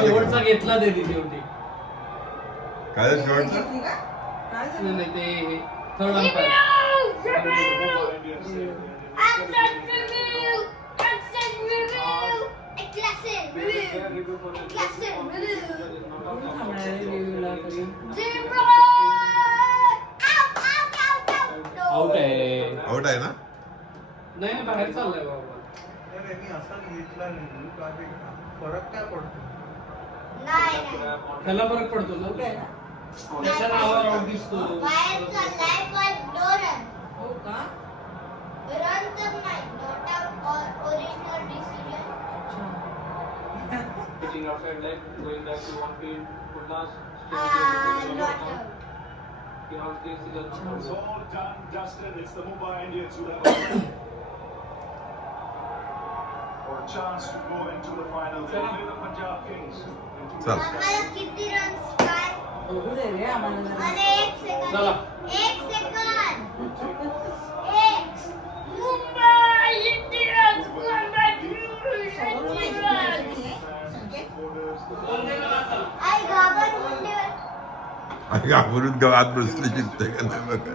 शेवटचा घेतला त्यांनी शेवटी. काय शेवटचा नाही ते थर्ड अंपायर. आउट आहे. आउट आहे ना. नाही बाहेर चाललाय बाबा. फरक काय पडतो? त्याला फरक पडतो ना. त्याच्या नावावर आउट दिसतो. हो का? Pitching outside leg, going back to one field, Putnas. It's all done, dusted. It's the Mumbai Indians who have for a chance to go into the final. They play the Punjab Kings. चल किती runs काय? बघू दे रे आम्हाला जरा. अरे एक second. चला. एक सेकंद. एक. मुंबई इंडियन्स आई घाबरून मुंडे. घाबरून गावात बसली चिंता का नाही बघा.